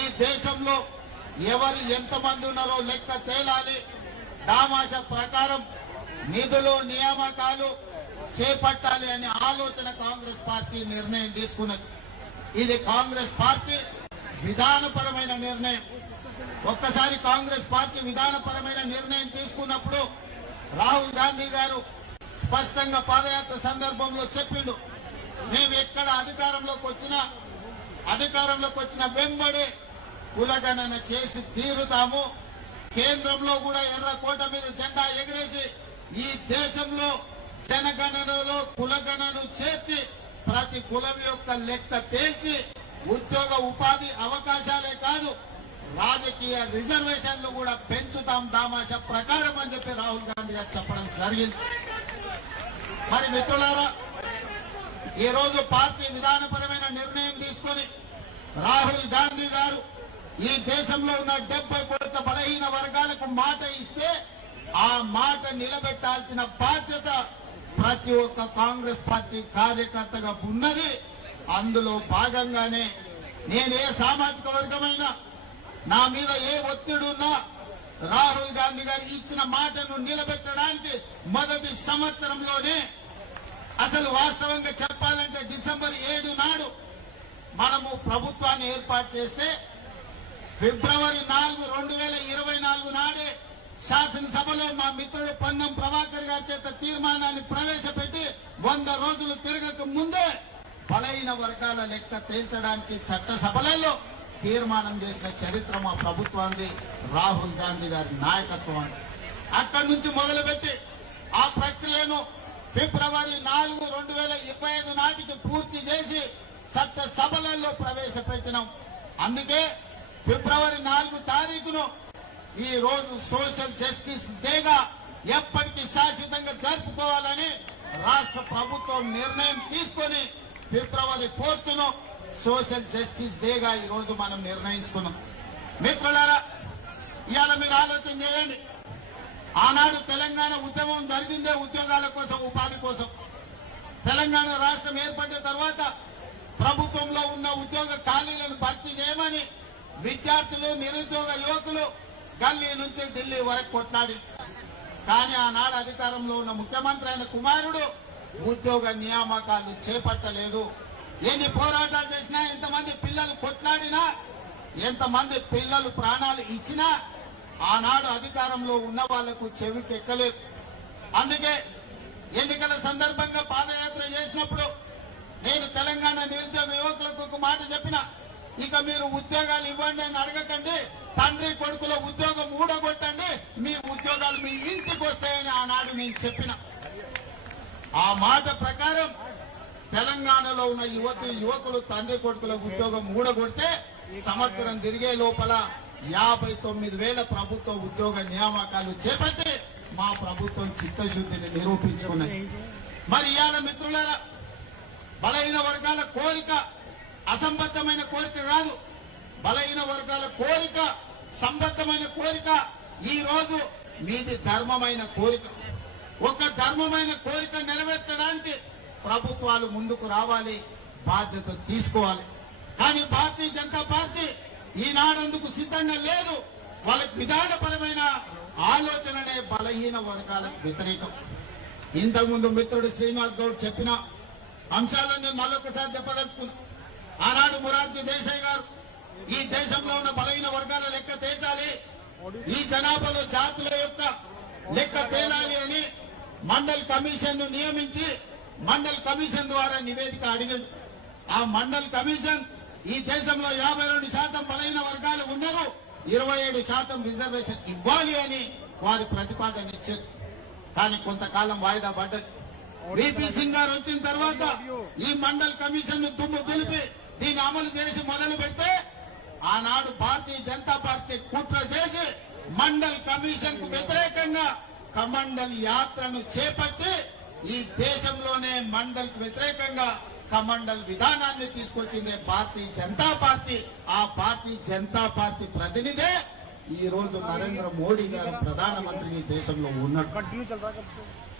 ఈ దేశంలో ఎవరు ఎంతమంది ఉన్నారో లెక్క తేలాలి. దామాష ప్రకారం నిధులు నియామకాలు చేపట్టాలి అనే ఆలోచన కాంగ్రెస్ పార్టీ నిర్ణయం తీసుకున్నది. ఇది కాంగ్రెస్ పార్టీ విధానపరమైన నిర్ణయం. ఒక్కసారి కాంగ్రెస్ పార్టీ విధానపరమైన నిర్ణయం తీసుకున్నప్పుడు రాహుల్ గాంధీ గారు స్పష్టంగా పాదయాత్ర సందర్భంలో చెప్పిండు, మేము ఎక్కడ అధికారంలోకి వచ్చిన వెంబడే కులగణన చేసి తీరుతాము. కేంద్రంలో కూడా ఎర్రకోట మీద జెండా ఎగిరేసి ఈ దేశంలో జనగణనలో కులగణను చేర్చి ప్రతి కులం యొక్క లెక్క తేల్చి ఉద్యోగ ఉపాధి అవకాశాలే కాదు రాజకీయ రిజర్వేషన్లు కూడా పెంచుతాం దామాష ప్రకారం అని చెప్పి రాహుల్ గాంధీ గారు చెప్పడం జరిగింది. మరి మిత్రులారా, ఈ రోజు పార్టీ విధానపరమైన నిర్ణయం తీసుకొని రాహుల్ గాంధీ గారు ఈ దేశంలో ఉన్న 70 కోట్ల బలహీన వర్గాలకు మాట ఇస్తే ఆ మాట నిలబెట్టాల్సిన బాధ్యత ప్రతి ఒక్క కాంగ్రెస్ పార్టీ కార్యకర్తగా ఉన్నది. అందులో భాగంగానే నేను ఏ సామాజిక వర్గమైనా నా మీద ఏ ఒత్తిడి ఉన్నా రాహుల్ గాంధీ గారు ఇచ్చిన మాటను నిలబెట్టడానికి మొదటి సంవత్సరంలోనే, అసలు వాస్తవంగా చెప్పాలంటే డిసెంబర్ 7 నాడు మనము ప్రభుత్వాన్ని ఏర్పాటు చేస్తే ఫిబ్రవరి 4, 2024 నాడే శాసనసభలో మా మిత్రుడు పొన్నం ప్రభాకర్ గారి చేత తీర్మానాన్ని ప్రవేశపెట్టి 100 రోజులు తిరగక ముందే బలహీన వర్గాల లెక్క తేల్చడానికి చట్టసభలలో తీర్మానం చేసిన చరిత్ర మా ప్రభుత్వానికి రాహుల్ గాంధీ గారి నాయకత్వం. అక్కడి నుంచి మొదలుపెట్టి ఆ ప్రక్రియను ఫిబ్రవరి 4, 2025 నాటికి పూర్తి చేసి చట్టసభలలో ప్రవేశపెట్టినాం. అందుకే ఫిబ్రవరి 4 తారీఖును ఈ రోజు సోషల్ జస్టిస్ డేగా ఎప్పటికీ శాశ్వతంగా జరుపుకోవాలని రాష్ట్ర ప్రభుత్వం నిర్ణయం తీసుకొని ఫిబ్రవరి 4ను సోషల్ జస్టిస్ డేగా ఈ రోజు మనం నిర్ణయించుకున్నాం. మిత్రులారా, ఇవాళ మీరు ఆలోచన చేయండి. ఆనాడు తెలంగాణ ఉద్యమం జరిగిందే ఉద్యోగాల కోసం, ఉపాధి కోసం. తెలంగాణ రాష్ట్రం ఏర్పడిన తర్వాత ప్రభుత్వంలో ఉన్న ఉద్యోగ ఖాళీలను భర్తీ చేయమని విద్యార్థులు, నిరుద్యోగ యువకులు గల్లీ నుంచి ఢిల్లీ వరకు కొట్లాడి, కానీ ఆనాడు అధికారంలో ఉన్న ముఖ్యమంత్రి అయిన కుమారుడు ఉద్యోగ నియామకాలు చేపట్టలేదు. ఎన్ని పోరాటాలు చేసినా, ఎంతమంది పిల్లలు కొట్లాడినా, ఎంతమంది పిల్లలు ప్రాణాలు ఇచ్చినా ఆనాడు అధికారంలో ఉన్న వాళ్లకు చెవికెక్కలేదు. అందుకే ఎన్నికల సందర్భంగా పాదయాత్ర చేసినప్పుడు నేను తెలంగాణ నిరుద్యోగ యువకులకు ఒక మాట చెప్పిన, ఇక మీరు ఉద్యోగాలు ఇవ్వండి అని అడగకండి, తండ్రి కొడుకుల ఉద్యోగం ఊడగొట్టండి, మీ ఉద్యోగాలు మీ ఇంటికి వస్తాయని ఆనాడు నేను చెప్పిన. ఆ మాట ప్రకారం తెలంగాణలో ఉన్న యువకులు తండ్రి కొడుకుల ఉద్యోగం ఊడగొడితే సంవత్సరం తిరిగే లోపల 59,000 ప్రభుత్వ ఉద్యోగ నియామకాలు చేపట్టి మా ప్రభుత్వం చిత్తశుద్ధిని నిరూపించుకున్నది. మరి ఇవాళ మిత్రులారా, బలహీన వర్గాల కోరిక అసంబద్ధమైన కోరిక కాదు. బలహీన వర్గాల కోరిక సంబద్ధమైన కోరిక. ఈ రోజు మీది ధర్మమైన కోరిక. ఒక ధర్మమైన కోరిక నెరవేర్చడానికి ప్రభుత్వాలు ముందుకు రావాలి, బాధ్యత తీసుకోవాలి. కానీ భారతీయ జనతా పార్టీ ఈనాడందుకు సిద్ధంగా లేదు. వాళ్ళకి విధానపరమైన ఆలోచననే బలహీన వర్గాలకు వ్యతిరేకం. ఇంతకుముందు మిత్రుడు శ్రీనివాస్ గౌడ్ చెప్పిన అంశాలను మళ్ళొకసారి చెప్పదలుచుకున్నా. ఆనాడు మొరార్జీ దేశాయ్ గారు ఈ దేశంలో ఉన్న బలహీన వర్గాల లెక్క తేల్చాలి, ఈ జనాభాలో జాతుల యొక్క లెక్క తేలాలి అని మండల్ కమిషన్ ను నియమించి మండల్ కమిషన్ ద్వారా నివేదిక అడిగింది. ఆ మండల్ కమిషన్ ఈ దేశంలో 52% బలహీన వర్గాలు ఉన్నారు, 27% రిజర్వేషన్ ఇవ్వాలి అని వారి ప్రతిపాదన ఇచ్చారు. కానీ కొంతకాలం వాయిదా పడ్డది. విపి సింగ్ గారు వచ్చిన తర్వాత ఈ మండల్ కమిషన్ ను దుమ్ము దులిపి దీన్ని అమలు చేసి మొదలు పెడితే ఆనాడు భారతీయ జనతా పార్టీ కుట్ర చేసి మండల్ కమిషన్ కు వ్యతిరేకంగా కమండల్ యాత్రను చేపట్టి ఈ దేశంలోనే మండల్ కు వ్యతిరేకంగా కమండల్ విధానాన్ని తీసుకొచ్చింది భారతీయ జనతా పార్టీ. ఆ భారతీయ జనతా పార్టీ ప్రతినిధే ఈ రోజు నరేంద్ర మోడీ గారు ప్రధానమంత్రి ఈ దేశంలో ఉన్నాడు.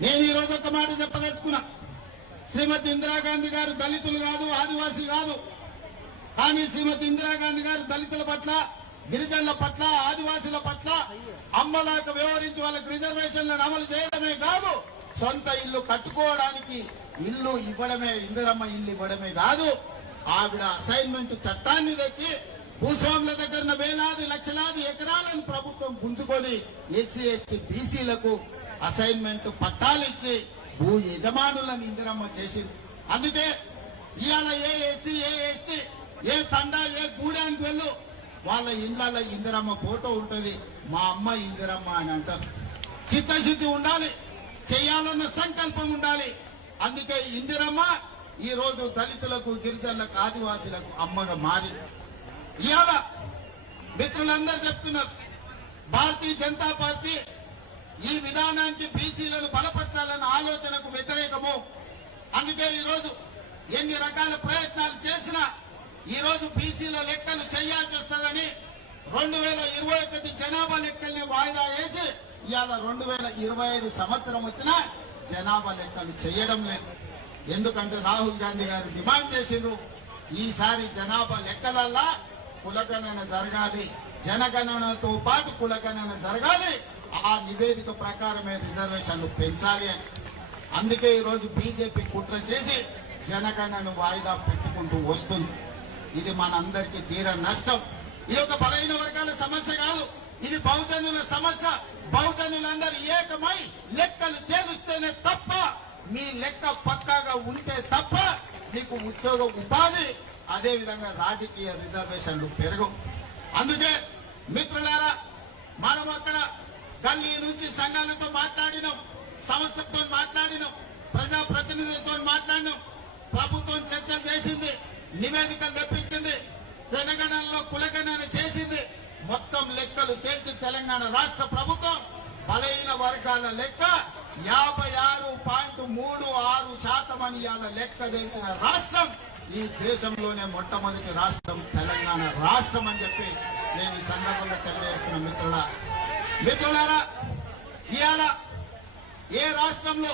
నేను ఈ రోజు ఒక మాట చెప్పదలుచుకున్నా. శ్రీమతి ఇందిరాగాంధీ గారు దళితులు కాదు, ఆదివాసీ కాదు, కానీ శ్రీమతి ఇందిరాగాంధీ గారు దళితుల పట్ల, గిరిజనుల పట్ల, ఆదివాసుల పట్ల అమ్మలాగా వ్యవహరించి వాళ్ళకి రిజర్వేషన్లను అమలు చేయడమే కాదు, సొంత ఇల్లు కట్టుకోవడానికి ఇల్లు ఇవ్వడమే, ఇందిరమ్మ ఇల్లు ఇవ్వడమే కాదు, ఆవిడ అసైన్మెంట్ చట్టాన్ని తెచ్చి భూస్వాముల దగ్గర వేలాది లక్షలాది ఎకరాలను ప్రభుత్వం గుంజుకొని ఎస్సీ ఎస్టీ బీసీలకు అసైన్మెంట్ పట్టాలు ఇచ్చి భూ యజమానులను ఇందిరమ్మ చేసింది. అందుకే ఇవాళ ఏ ఎస్సీ, ఏ ఎస్టీ, ఏ తండా, ఏ గూడానికి వెళ్ళు వాళ్ళ ఇళ్లలో ఇందిరమ్మ ఫోటో ఉంటది. మా అమ్మ ఇందిరమ్మ అని అంటారు. చిత్తశుద్ధి ఉండాలి, చేయాలన్న సంకల్పం ఉండాలి. అందుకే ఇందిరమ్మ ఈ రోజు దళితులకు, గిరిజనులకు, ఆదివాసీలకు అమ్మగా మారి ఇవాళ మిత్రులందరూ చెప్తున్నారు భారతీయ జనతా పార్టీ ఈ విధానానికి బీసీలను బలపరచాలన్న ఆలోచనకు వ్యతిరేకము. అందుకే ఈరోజు ఎన్ని రకాల ప్రయత్నాలు చేసినా ఈరోజు బీసీల లెక్కలు చేయాల్సి వస్తుందని 2021 జనాభా లెక్కల్ని వాయిదా వేసి ఇవాళ 2025 సంవత్సరం వచ్చినా జనాభా లెక్కలు చేయడం లేదు. ఎందుకంటే రాహుల్ గాంధీ గారు డిమాండ్ చేసిండ్రు ఈసారి జనాభా లెక్కలల్లా కులగణన జరగాలి, జనగణనతో పాటు కులగణన జరగాలి, ఆ నివేదిక ప్రకారమే రిజర్వేషన్లు పెంచాలి అని. అందుకే ఈరోజు బీజేపీ కుట్ర చేసి జనగణనను వాయిదా పెట్టుకుంటూ వస్తుంది. ఇది మనందరికీ తీర నష్టం. ఇది ఒక బలహీన వర్గాల సమస్య కాదు, ఇది బహుజనుల సమస్య. బహుజనులందరూ ఏకమై లెక్కలు తేలుస్తేనే తప్ప, మీ లెక్క పక్కాగా ఉంటే తప్ప మీకు ఉద్యోగ ఉపాధి, అదే విధంగా రాజకీయ రిజర్వేషన్లు పెరగవు. అందుకే మిత్రులారా, మనం అక్కడ గల్లీ నుంచి సంఘాలతో మాట్లాడినాం, సంస్థలతో మాట్లాడినాం, ప్రజాప్రతినిధులతో మాట్లాడినాం. ప్రభుత్వం చర్చలు చేసింది, నివేదికలు తెప్పించింది, జనగణనలో కులగణన చేసింది. మొత్తం లెక్కలు తేల్చి తెలంగాణ రాష్ట్ర ప్రభుత్వం బలహీన వర్గాల లెక్క 56.36% అని ఇవాళ లెక్క తెల్చిన రాష్ట్రం ఈ దేశంలోనే మొట్టమొదటి రాష్ట్రం తెలంగాణ రాష్ట్రం అని చెప్పి నేను ఈ సందర్భంగా తెలియజేస్తున్న మిత్రులారా, ఇవాళ ఏ రాష్ట్రంలో,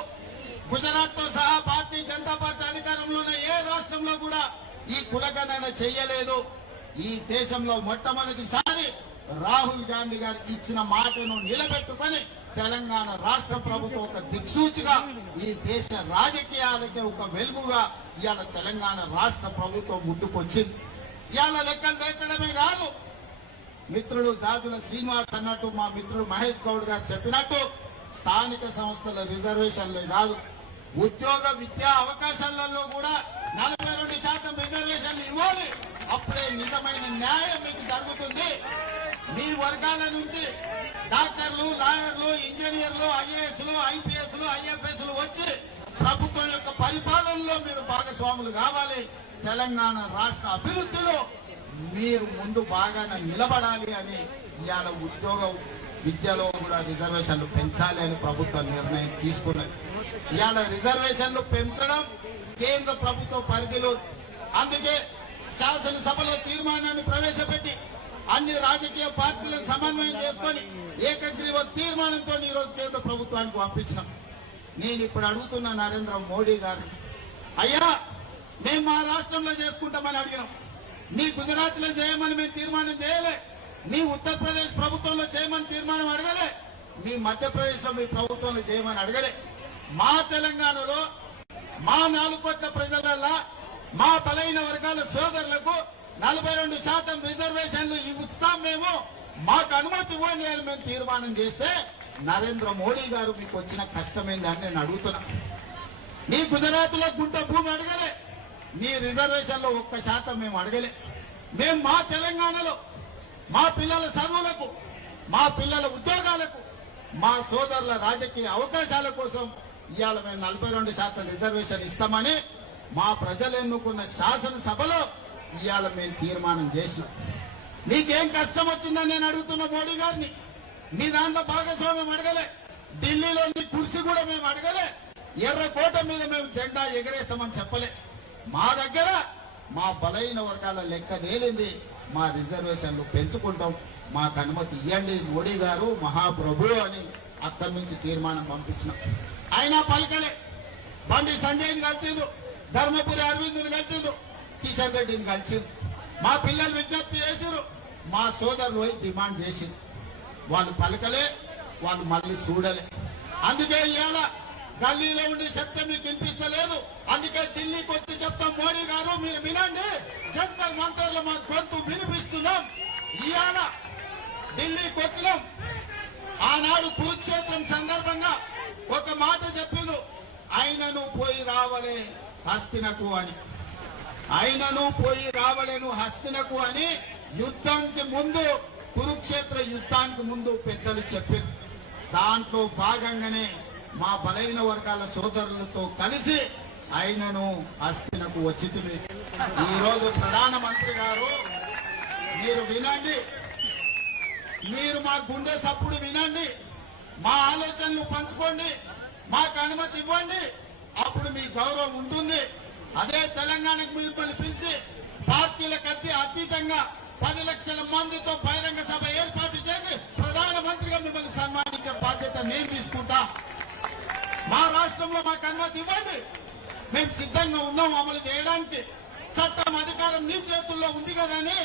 గుజరాత్ తో సహా భారతీయ జనతా పార్టీ అధికారంలో ఉన్న ఏ రాష్ట్రంలో కూడా ఈ కులగణన చెయ్యలేదు. ఈ దేశంలో మొట్టమొదటిసారి రాహుల్ గాంధీ గారు ఇచ్చిన మాటను నిలబెట్టుకొని తెలంగాణ రాష్ట్ర ప్రభుత్వం ఒక దిక్సూచిగా ఈ దేశ రాజకీయాలకే ఒక వెలుగుగా ఇవాళ తెలంగాణ రాష్ట్ర ప్రభుత్వం ముందుకొచ్చింది. ఇవాళ లెక్కలు తెచ్చడమే కాదు, మిత్రుడు జాజుల శ్రీనివాస్ అన్నట్టు, మా మిత్రుడు మహేష్ గౌడ్ గారు చెప్పినట్టు స్థానిక సంస్థల రిజర్వేషన్లే కాదు, ఉద్యోగ విద్యా అవకాశాలలో కూడా 42% రిజర్వేషన్లు ఇవ్వాలి. అప్పుడే నిజమైన న్యాయం మీకు జరుగుతుంది. మీ వర్గాల నుంచి డాక్టర్లు, లాయర్లు, ఇంజనీర్లు, ఐఏఎస్లు, ఐపీఎస్లు, ఐఎఫ్ఎస్లు వచ్చి ప్రభుత్వం యొక్క పరిపాలనలో మీరు భాగస్వాములు కావాలి. తెలంగాణ రాష్ట్ర అభివృద్ధిలో మీరు ముందు బాగానే నిలబడాలి అని ఇవాళ ఉద్యోగ విద్యలో కూడా రిజర్వేషన్లు పెంచాలి అని ప్రభుత్వం నిర్ణయం తీసుకున్నది. ఇవాళ రిజర్వేషన్లు పెంచడం కేంద్ర ప్రభుత్వ పరిధిలో. అందుకే శాసనసభలో తీర్మానాన్ని ప్రవేశపెట్టి అన్ని రాజకీయ పార్టీలను సమన్వయం చేసుకొని ఏకగ్రీవ తీర్మానంతో ఈ రోజు కేంద్ర ప్రభుత్వానికి పంపించినాం. నేను ఇప్పుడు అడుగుతున్న నరేంద్ర మోడీ గారు, అయ్యా మేము మా రాష్ట్రంలో చేసుకుంటామని అడిగినాం, మీ గుజరాత్ లో చేయమని మేము తీర్మానం చేయలే, మీ ఉత్తరప్రదేశ్ ప్రభుత్వంలో చేయమని తీర్మానం అడగలే, మీ మధ్యప్రదేశ్ లో మీ ప్రభుత్వంలో చేయమని అడగలే. మా తెలంగాణలో మా 4 కోట్ల ప్రజలల్లా మా బలహీన వర్గాల సోదరులకు 42% రిజర్వేషన్లు ఇస్తాం, మేము మాకు అనుమతి ఇవ్వండి అని మేము తీర్మానం చేస్తే నరేంద్ర మోడీ గారు మీకు వచ్చిన కష్టమైంది అని నేను అడుగుతున్నా. మీ గుజరాత్ లో గుంట భూమి అడగలే, మీ రిజర్వేషన్ లో 1% మేము అడగలే. మేము మా తెలంగాణలో మా పిల్లల చదువులకు, మా పిల్లల ఉద్యోగాలకు, మా సోదరుల రాజకీయ అవకాశాల కోసం ఇవాళ మేము 42% రిజర్వేషన్ ఇస్తామని మా ప్రజలు ఎన్నుకున్న శాసనసభలో ఇవాళ మేము తీర్మానం చేసినాం. మీకేం కష్టం వచ్చిందని నేను అడుగుతున్న మోడీ గారిని. మీ దాంట్లో భాగస్వామ్యం అడగలే, ఢిల్లీలో మీ కుర్చీ కూడా మేము అడగలే, ఎర్రకోట మీద మేము జెండా ఎగరేస్తామని చెప్పలే. మా దగ్గర మా బలహీన వర్గాల లెక్క తేలింది, మా రిజర్వేషన్లు పెంచుకుంటాం, మాకు అనుమతి ఇవ్వండి మోడీ గారు మహాప్రభుడు అని అక్కడి నుంచి తీర్మానం పంపించినాం. అయినా పలకలే. బండి సంజయ్ని కలిసిండు, ధర్మపురి అరవింద్ని కలిసిండు, కిషన్ రెడ్డిని కలిసిండు. మా పిల్లలు విజ్ఞప్తి చేసిరు, మా సోదరులు పోయి డిమాండ్ చేసిరు. వాళ్ళు పలకలే, వాళ్ళు మళ్ళీ చూడలే. అందుకే ఇవాళ గల్లీలో ఉండి చెప్తే మీకు వినిపిస్తలేదు. అందుకే ఢిల్లీకి వచ్చి చెప్తాం, మోడీ గారు మీరు వినండి, జంతర్ మంతర్లో మా గొంతు వినిపిస్తున్నాం. ఇవాళ ఢిల్లీకి వచ్చినాం. ఆనాడు కురుక్షేత్రం సందర్భంగా ఒక మాట చెప్పిండు, ఆయనను పోయి రావలే హస్తినకు అని. ఆయనను పోయి రావలేను హస్తినకు అని యుద్ధానికి ముందు, కురుక్షేత్ర యుద్ధానికి ముందు పెద్దలు చెప్పారు. దాంట్లో భాగంగానే మా బలైన వర్గాల సోదరులతో కలిసి ఆయనను హస్తినకు వచ్చింది. ఈ రోజు ప్రధానమంత్రి గారు మీరు వినండి, మీరు మా గుండె సప్పుడు వినండి, మా ఆలోచనలు పంచుకోండి, మాకు అనుమతి ఇవ్వండి, అప్పుడు మీ గౌరవం ఉంటుంది. అదే తెలంగాణకు మిమ్మల్ని పిలిచి పార్టీలకు అతీతంగా 10 లక్షల మందితో బహిరంగ సభ ఏర్పాటు చేసి ప్రధానమంత్రిగా మిమ్మల్ని సన్మానించే బాధ్యత నేను తీసుకుంటా. మా రాష్ట్రంలో మాకు అనుమతి ఇవ్వండి, మేము సిద్ధంగా ఉన్నాం అమలు చేయడానికి. చట్టం అధికారం నీ చేతుల్లో ఉంది కదా అని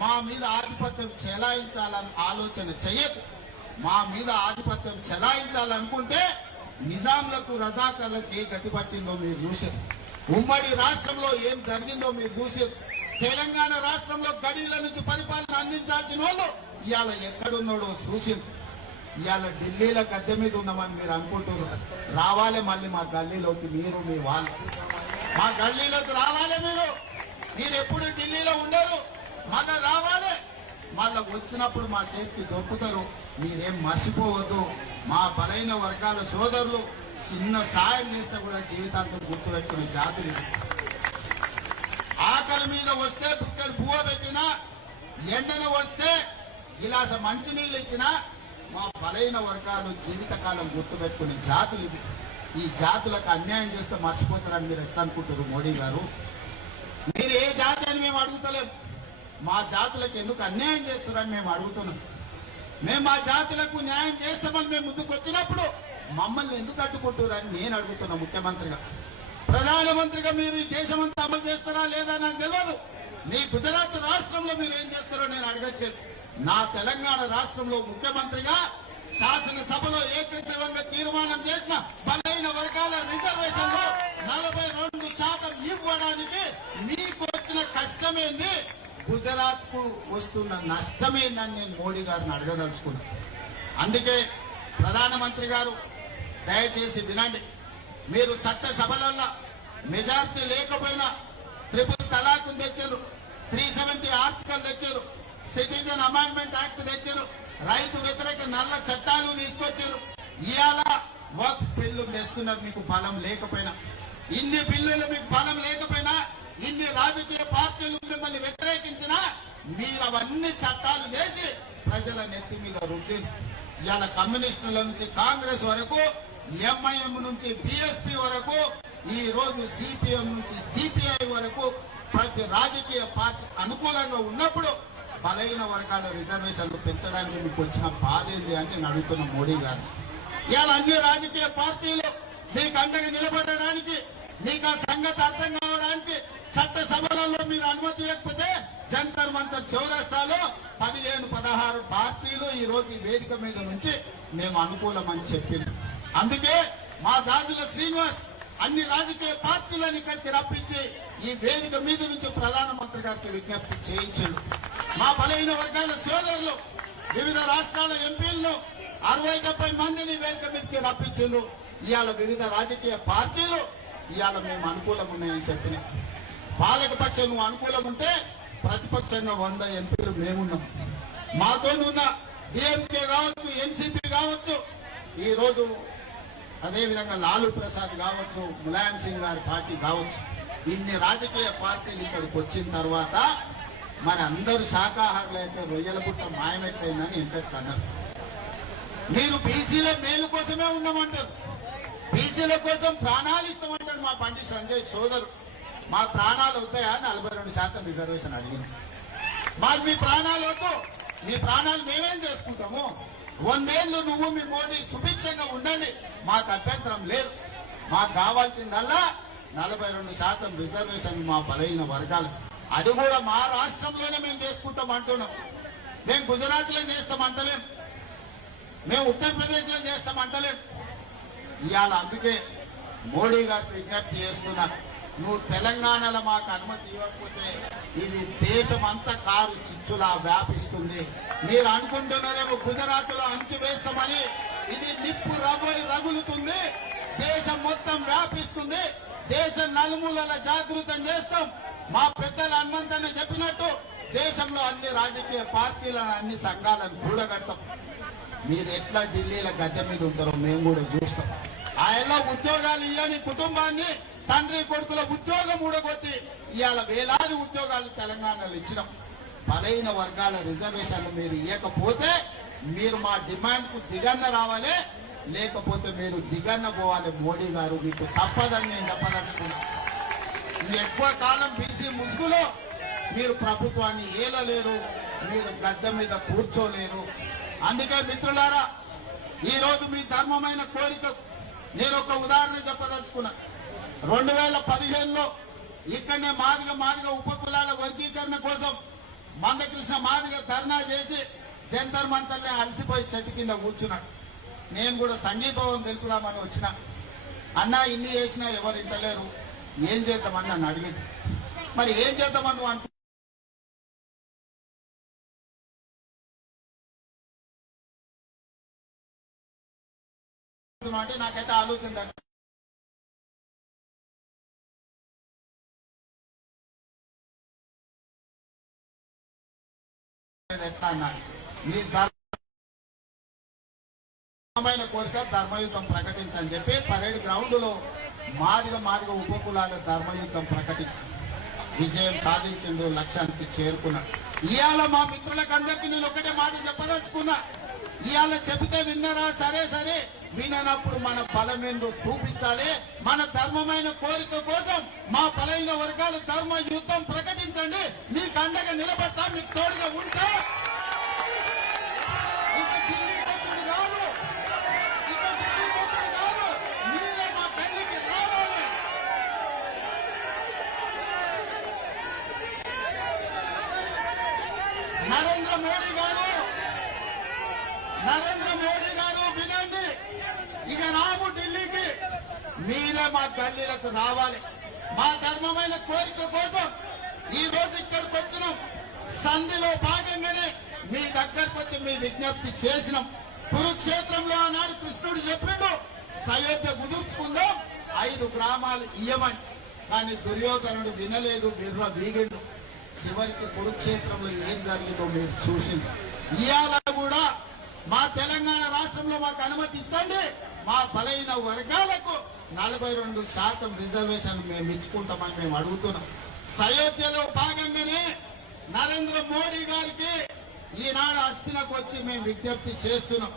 మా మీద ఆధిపత్యం చెలాయించాలని ఆలోచన చెయ్యకు. మా మీద ఆధిపత్యం చెలాయించాలనుకుంటే నిజాంలకు రజాకర్లకు ఏ గతి పట్టిందో మీరు చూసారు. ఉమ్మడి రాష్ట్రంలో ఏం జరిగిందో మీరు చూసారు. తెలంగాణ రాష్ట్రంలో గడీల నుంచి పరిపాలన అందించాల్సిన వాళ్ళు ఇవాళ ఎక్కడున్నాడో చూసారు. ఇవాళ ఢిల్లీలో గద్దె మీద ఉన్నామని మీరు అనుకుంటున్నారు. రావాలి మళ్ళీ మా గల్లీలోకి, మీరు మీ వాళ్ళు మా గల్లీలోకి రావాలి. మీరు ఎప్పుడు ఢిల్లీలో ఉండరు, మళ్ళా రావాలి. మళ్ళా వచ్చినప్పుడు మా చేతికి దొరుకుతారు. మీరేం మర్చిపోవద్దు. మా బలైన వర్గాల సోదరులు చిన్న సాయం చేస్తే కూడా జీవితాంతం గుర్తుపెట్టుకునే జాతులు. ఆకలి మీద వస్తే బుక్కలు పువ్వ పెట్టినా, ఎండన వస్తే గిలాస మంచినీళ్ళు ఇచ్చినా మా బలైన వర్గాలు జీవితకాలం గుర్తుపెట్టుకునే జాతులు ఇది. ఈ జాతులకు అన్యాయం చేస్తే మర్చిపోతారని మీరు ఎట్లా అనుకుంటారు మోడీ గారు? మీరు ఏ జాతి అని మేము అడుగుతలేము, మా జాతులకు ఎందుకు అన్యాయం చేస్తారని మేము అడుగుతున్నాం. మేము మా జాతులకు న్యాయం చేస్తామని మేము ముందుకు వచ్చినప్పుడు మమ్మల్ని ఎందుకు అడ్డుకుంటారని నేను అడుగుతున్నా. ముఖ్యమంత్రిగా, ప్రధానమంత్రిగా మీరు ఈ దేశమంతా అమలు చేస్తారా లేదా నాకు తెలియదు. మీ గుజరాత్ రాష్ట్రంలో మీరు ఏం చేస్తారో నేను అడగట్లేదు. నా తెలంగాణ రాష్ట్రంలో ముఖ్యమంత్రిగా శాసనసభలో ఏకగ్రీవంగా తీర్మానం చేసిన బలైన వర్గాల రిజర్వేషన్ లో 42% ఇవ్వడానికి మీకు వచ్చిన కష్టమేంది, గుజరాత్ కు వస్తున్న నష్టమేందని నేను మోడీ గారిని అడగదలుచుకున్నాను. అందుకే ప్రధానమంత్రి గారు దయచేసి వినండి. మీరు చట్టసభలలో మెజార్టీ లేకపోయినా ట్రిపుల్ తలాక్ తెచ్చారు, 370 ఆర్టికల్ తెచ్చారు, సిటిజన్ అమెండ్మెంట్ యాక్ట్ తెచ్చారు, రైతు వ్యతిరేక నల్ల చట్టాలు తీసుకొచ్చారు. ఇవాళ వక్ఫ్ బిల్లు తెస్తున్నారు. మీకు బలం లేకపోయినా, ఇన్ని బిల్లులు మీకు బలం లేకపోయినా, ఇన్ని రాజకీయ పార్టీలు మిమ్మల్ని వ్యతిరేకించినా మీరు అవన్నీ చట్టాలు చేసి ప్రజల నెత్తి మీద రుద్దిరు. ఇవాళ కమ్యూనిస్టుల నుంచి కాంగ్రెస్ వరకు, ఎంఐఎం నుంచి బిఎస్పీ వరకు, ఈ రోజు సిపిఎం నుంచి సిపిఐ వరకు ప్రతి రాజకీయ పార్టీ అనుకూలంగా ఉన్నప్పుడు బలైన వర్గాల రిజర్వేషన్లు పెంచడానికి మీకు వచ్చిన బాధ ఏంటి అంటే నేను అడుగుతున్న మోడీ గారు. ఇవాళ అన్ని రాజకీయ పార్టీలు మీకు అండగా నిలబడడానికి, మీకు ఆ సంగతి అర్థం కావడానికి చట్టసభలలో మీరు అనుమతి ఇవ్వకపోతే జంతర్ మంతర్ చౌరస్తాలో 15-16 పార్టీలు ఈ రోజు ఈ వేదిక మీద నుంచి మేము అనుకూలమని చెప్పింది. అందుకే మా జాజుల శ్రీనివాస్ అన్ని రాజకీయ పార్టీలను ఇక్కడికి రప్పించి ఈ వేదిక మీద నుంచి ప్రధానమంత్రి గారికి విజ్ఞప్తి చేయించారు. మా బలైన వర్గాల సోదరులు వివిధ రాష్ట్రాల ఎంపీలను 60-70 మందిని వేదిక మీదకి రప్పించారు. ఇవాళ వివిధ రాజకీయ పార్టీలు ఇవాళ మేము అనుకూలం ఉన్నాయని చెప్పినాయి. పాలకపక్షం నువ్వు అనుకూలం ఉంటే ప్రతిపక్షంగా 100 ఎంపీలు మేమున్నాం. మాతో ఉన్న డిఎంకే కావచ్చు, ఎన్సీపీ కావచ్చు, ఈ రోజు అదేవిధంగా లాలూ ప్రసాద్ కావచ్చు, ములాయం సింగ్ గారి పార్టీ కావచ్చు, ఇన్ని రాజకీయ పార్టీలు ఇక్కడికి వచ్చిన తర్వాత మరి అందరూ శాఖాహారులు అయితే రొయ్యల పుట్ట మాయమైపోయిందని ఇంట్రెస్ట్ అన్నారు. మీరు బీసీల మేలు కోసమే ఉన్నామంటారు, బీసీల కోసం ప్రాణాలు ఇస్తామంటారు మా బండి సంజయ్ సోదరు. మా ప్రాణాలు అవుతాయా? 42% రిజర్వేషన్ అడిగింది. మాకు మీ ప్రాణాలు వద్దు, మీ ప్రాణాలు మేమేం చేసుకుంటాము? 100 ఏళ్ళు నువ్వు మీ మోడీ సుభిక్షంగా ఉండండి, మాకు అభ్యంతరం లేదు. మాకు కావాల్సిందల్లా 42% రిజర్వేషన్ మా బలైన వర్గాలు. అది కూడా మా రాష్ట్రంలోనే మేము చేసుకుంటాం అంటున్నాం. మేము గుజరాత్ లో చేస్తాం అంటలేం, మేము ఉత్తరప్రదేశ్ లో చేస్తాం అంటలేం. ఇవాళ అందుకే మోడీ గారికి విజ్ఞప్తి చేస్తున్నా, నువ్వు తెలంగాణలో మాకు అనుమతి ఇవ్వకపోతే ఇది దేశం అంతా కారు చిచ్చులా వ్యాపిస్తుంది. మీరు అనుకుంటున్నారేమో గుజరాత్ లో అంచు వేస్తామని, ఇది నిప్పు రబోయి రగులుతుంది, దేశం మొత్తం వ్యాపిస్తుంది, దేశం నలుమూలల జాగృతం చేస్తాం. మా పెద్దల హనుమంతన్న చెప్పినట్టు దేశంలో అన్ని రాజకీయ పార్టీలను అన్ని సంఘాలను కూడగట్టం. మీరు ఎట్లా ఢిల్లీల గద్దె మీద ఉంటారో మేము కూడా చూస్తాం. ఆయనలో ఉద్యోగాలు ఇవ్వని కుటుంబాన్ని తండ్రి కొడుకుల ఉద్యోగం ఊడగొట్టి ఇవాళ వేలాది ఉద్యోగాలు తెలంగాణలో ఇచ్చినాం. బలైన వర్గాల రిజర్వేషన్లు మీరు ఇవ్వకపోతే మీరు మా డిమాండ్ కు దిగన్న రావాలి, లేకపోతే మీరు దిగన్న పోవాలి. మోడీ గారు మీకు తప్పదని నేను చెప్పదలుచుకున్నా. ఎక్కువ కాలం బీసీ ముసుగులో మీరు ప్రభుత్వాన్ని ఏలలేరు, మీరు గద్దె మీద కూర్చోలేరు. అందుకే మిత్రులారా, ఈ రోజు మీ ధర్మమైన కోరిక నేను ఒక ఉదాహరణ చెప్పదలుచుకున్నా. 2015లో ఇక్కడనే మాదిగ ఉపకులాల వర్గీకరణ కోసం మందకృష్ణ మాదిగ ధర్నా చేసి జంతర్ మంతర్నే అలసిపోయి చెట్టు కింద కూర్చున్నాడు. నేను కూడా సంఘీభావం తెలుపుదామని వచ్చిన. అన్నా ఇన్ని చేసినా ఎవరు ఇంటలేరు, ఏం చేద్దామని నన్ను అడిగింది. మరి ఏం చేద్దామని నువ్వు అంటే నాకైతే ఆలోచన ఎట్లా అన్నారు, మీ ధర్మమైన కోరిక ధర్మయుద్ధం ప్రకటించని చెప్పి పరేడ్ గ్రౌండ్ లో మాదిగ ఉపకులాల ధర్మయుద్ధం ప్రకటించి విజయం సాధించిండు, లక్ష్యానికి చేరుకున్నాడు. ఇవాళ మా మిత్రులకు అందరికీ నేను ఒకటే మాట చెప్పదలుచుకున్నా. ఇవాళ చెబితే విన్నారా, సరే విననప్పుడు మన బలమేందో చూపించాలి. మన ధర్మమైన కోరిక కోసం మా బలైన వర్గాలు ధర్మ యుద్ధం ప్రకటించండి. మీకు అండగా నిలబడతా, మీకు తోడుగా ఉంటా. ఇక ఢిల్లీ కొట్టుడు కాదు, మీరే మా పెళ్లికి రావాలి. నరేంద్ర మోడీ గారు వినండి, ఇక రాము ఢిల్లీకి, మీరే మా గల్లీలకు రావాలి. మా ధర్మమైన కోరిక కోసం ఈ రోజు ఇక్కడికి వచ్చినాం. సంధిలో భాగంగానే మీ దగ్గరకు వచ్చి మీ విజ్ఞప్తి చేసినాం. కురుక్షేత్రంలో ఆనాడు కృష్ణుడు చెప్పిండు, సయోధ్య కుదుర్చుకుందాం, 5 గ్రామాలు ఇయ్యమని. కానీ దుర్యోధనుడు వినలేదు, వీగిండు. చివరికి కురుక్షేత్రంలో ఏం జరిగిందో మీరు చూసింది. ఇవాళ కూడా మా తెలంగాణ రాష్ట్రంలో మాకు అనుమతి ఇచ్చండి, మా బలైన వర్గాలకు 42% రిజర్వేషన్ మేము ఇచ్చుకుంటామని మేము అడుగుతున్నాం. సయోధ్యలో భాగంగానే నరేంద్ర మోడీ గారికి ఈనాడు అస్థినకు వచ్చి మేము విజ్ఞప్తి చేస్తున్నాం.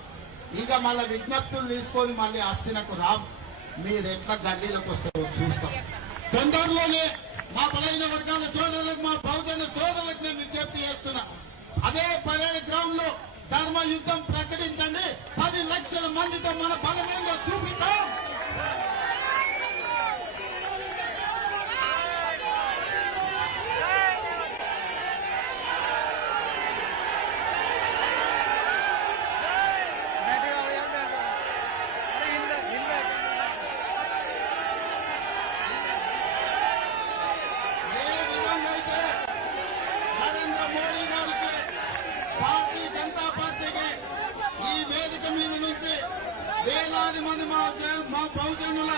ఇక మళ్ళీ విజ్ఞప్తులు తీసుకొని మళ్ళీ అస్థినకు రాము. మీరు ఎట్లా గల్లీలకు వస్తారో చూస్తాం. తొందరలోనే మా బలైన వర్గాల సోదరులకు, మా బహుజన సోదరులకు నేను విజ్ఞప్తి చేస్తున్నా. అదే పరేడ్ గ్రౌండ్ లో ధర్మ యుద్ధం ప్రకటించండి. 10 లక్షల మందితో మన బలమేందో చూపిద్దాం. వేలాది మంది మా బహుజనుల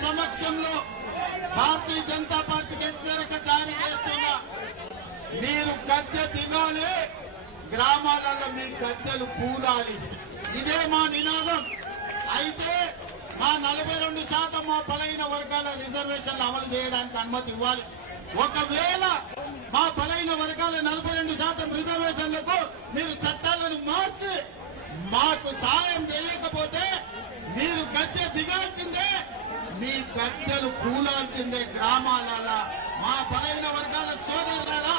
సమక్షంలో భారతీయ జనతా పార్టీకి హెచ్చరిక జారీ చేస్తున్నా. మీరు గద్దె దిగాలి, గ్రామాలలో మీ గద్దెలు కూలాలి. ఇదే మా నినాదం. అయితే మా 42% మా బలైన వర్గాల రిజర్వేషన్లు అమలు చేయడానికి అనుమతి ఇవ్వాలి. ఒకవేళ మా బలైన వర్గాల 42% రిజర్వేషన్లకు మీరు చట్టాలను మార్చి మాకు సాయం చేయకపోతే మీరు గద్దె దిగాల్సిందే, మీ గద్దెలు కూలాల్సిందే. గ్రామాలలో మా బలైన వర్గాల సోదరులారా,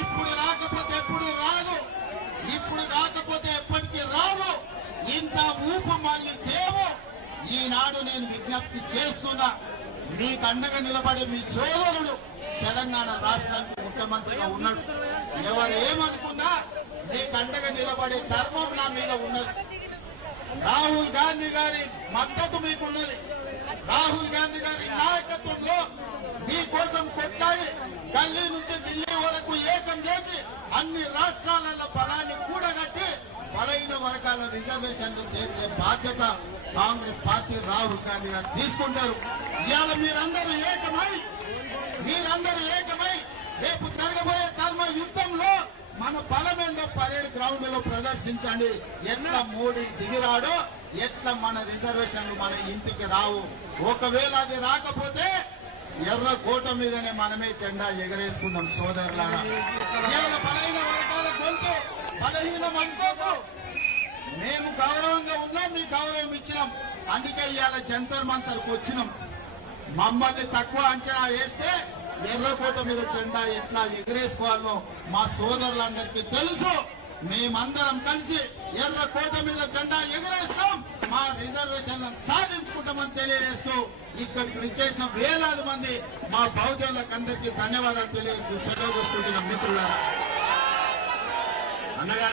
ఇప్పుడు రాకపోతే ఎప్పుడు రాదు, ఇప్పుడు రాకపోతే ఎప్పటికీ రాదు. ఇంత ఊపు మళ్ళీ దేవు. ఈనాడు నేను విజ్ఞప్తి చేస్తున్నా, మీకు అండగా నిలబడే మీ సోదరుడు తెలంగాణ రాష్ట్రానికి ముఖ్యమంత్రిగా ఉన్నాడు. ఎవరు ఏమనుకున్నా నీకు అండగా నిలబడే ధర్మం నా మీద ఉన్నది. రాహుల్ గాంధీ గారి మద్దతు మీకున్నది. రాహుల్ గాంధీ గారి నాయకత్వంలో మీకోసం కొట్లాడి ఢిల్లీ నుంచి ఢిల్లీ వరకు ఏకం చేసి అన్ని రాష్ట్రాలలో బలాన్ని కూడగట్టి బలైన వర్గాల రిజర్వేషన్లు తీర్చే బాధ్యత కాంగ్రెస్ పార్టీ రాహుల్ గాంధీ గారు తీసుకుంటారు. ఇవాళ మీరందరూ ఏకమై రేపు జరగబోయే ధర్మ యుద్ధంలో మన బలమేందో పరేడ్ గ్రౌండ్ లో ప్రదర్శించండి. ఎట్లా మోడీ దిగిరాడో ఎట్లా మన రిజర్వేషన్లు మన ఇంటికి రావు. ఒకవేళ అది రాకపోతే ఎర్ర కోట మీదనే మనమే జెండా ఎగరేసుకుందాం సోదరులారా. ఇవాళ బలహీన వర్గాల గొంతు బలహీనం అనుకోకు. మేము గౌరవంగా ఉన్నాం, మీ గౌరవం ఇచ్చినాం. అందుకే ఇవాళ జంతర్ మంతర్కి వచ్చినాం. మమ్మల్ని తక్కువ అంచనా వేస్తే ఎర్రకోట మీద జెండా ఎట్లా ఎగరేసుకోవాలో మా సోదరులందరికీ తెలుసు. మేమందరం కలిసి ఎర్రకోట మీద జెండా ఎగరేస్తాం, మా రిజర్వేషన్లను సాధించుకుంటామని తెలియజేస్తూ ఇక్కడికి విచ్చేసిన వేలాది మంది మా బహుజనులకు అందరికీ ధన్యవాదాలు తెలియజేస్తూ సెలవు తీసుకుంటున్నాం మిత్రులారా.